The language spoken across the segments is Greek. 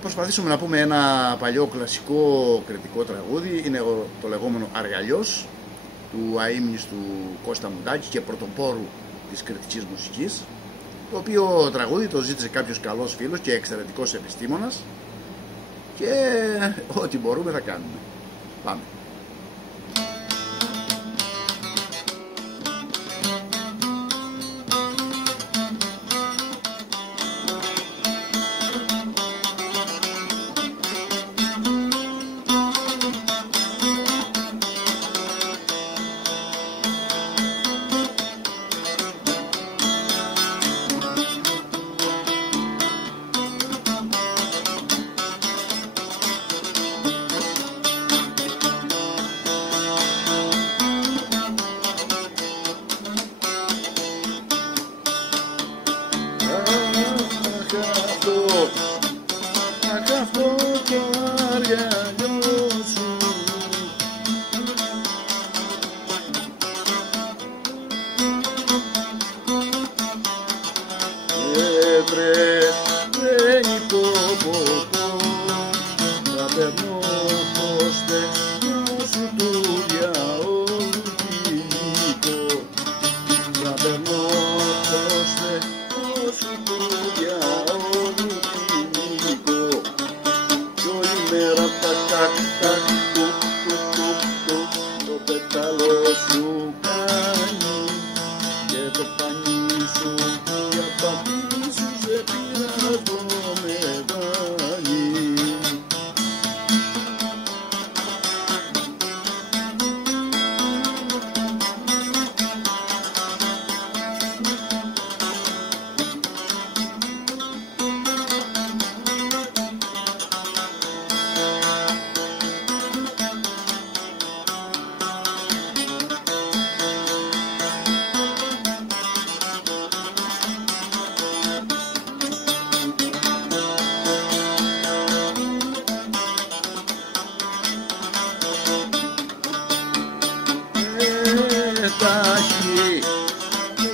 Θα προσπαθήσουμε να πούμε ένα παλιό κλασικό κρητικό τραγούδι. Είναι το λεγόμενο Αργαλιός του αείμνηστου Κώστα Μουντάκη και πρωτοπόρου της κρητικής μουσικής, το οποίο τραγούδι το ζήτησε κάποιος καλός φίλος και εξαιρετικός επιστήμονας και ό,τι μπορούμε θα κάνουμε. Πάμε. Αυτό το αργαλιό σου τρέμει το ποτό, θα περνώ το στεγνό σου του διαολυτικό, θα περνώ το στεγνό σου του διαολυτικό κι όλη μέρα τακ τακ τακ τουκ τουκ τουκ τουκ το πέταλο σου κάνει και το πανί σου για πατή σου σε πειράζω με δάνει.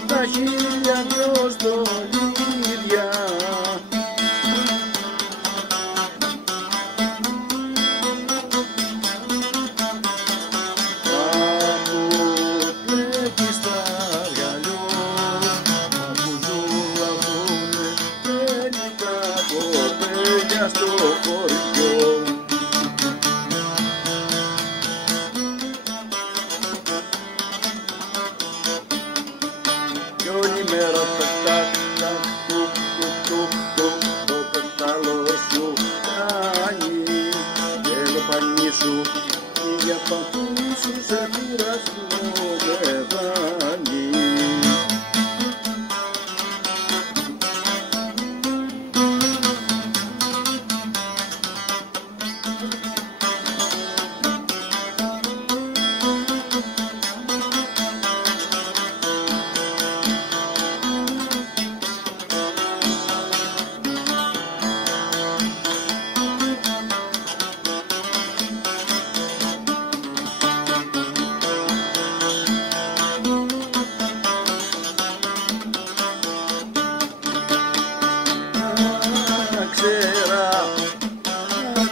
Τα χίλια δυο στολίδια που τρέχεις στα αργαλιό, που ζουλαβούνε τελικά κοπέλια στο χωριό. Κι όλη μέρα τακ τακ τουκ τουκ τουκ τουκ το πετάλο σου κάνει και το πανί σου για πατή σου σε πειράζω με δάνει.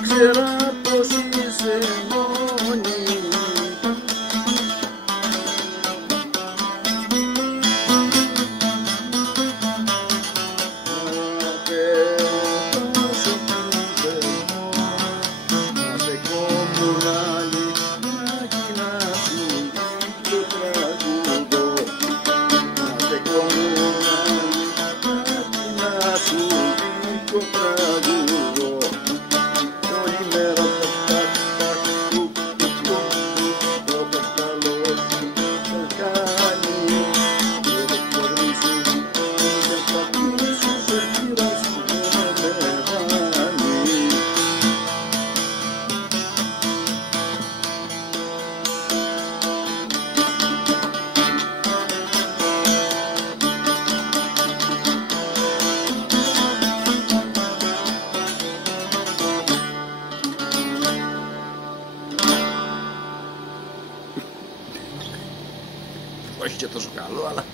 Ξέρα πως είσαι μόνη, να πετάσω που περνώ, να σε κόβουν άλλοι, να σου το τραγουδώ, να σε κόβουν άλλοι, να σου το τραγουδώ. Όχι και τόσο καλό, αλλά